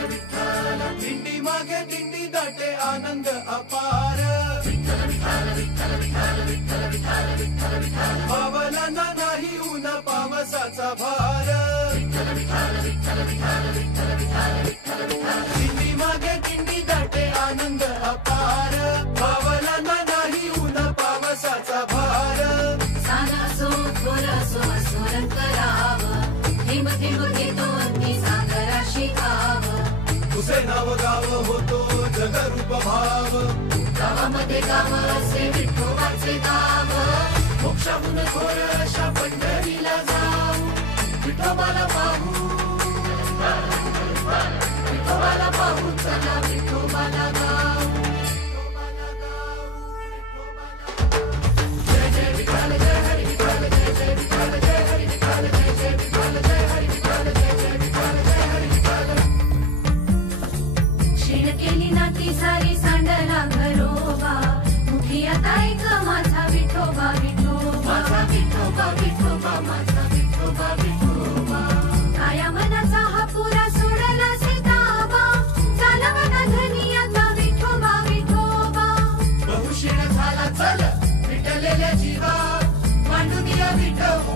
दिंडी मागे दिंडी दाटे आनंद अपार पावलांना नाही ऊन पावसाचा भार दिंडी मागे दिंडी दाटे आनंद अपार पावलांना नाही ऊन पावसाचा भार साना सो थोरा सो सुरन कराव थेंब थेंब घेतो अंती सागराशी गाव तुझे नाव गाव होतो जगरूप भाव गावामध्ये गाव असे विठोबाचे गाव मोक्षाहून थोर अशा पंढरीला जाऊ विठोबाला पाहू विठोबाला पाहू चला विठोबाला गाव जय जय विठ्ठल जय हरी विठ्ठल जय जय विठ्ठल जय हरी विठ्ठल जय जय विठ्ठल जय हरी विठ्ठल जय जय विठ्ठल जय हरी विठ्ठल क्षीण केली नाती सारी सांडला घरोबा मुठी आता एक माझा विठोबा विठोबा माझा विठोबा विठोबा माझा विठोबा विठोबा काया मनाचा हा पुरा सोडला सीताबा झाला मना धनियाचा विठोबा विठोबा बहुशीण झाला चल विठलेल्या जीवा मांडून या विठोबा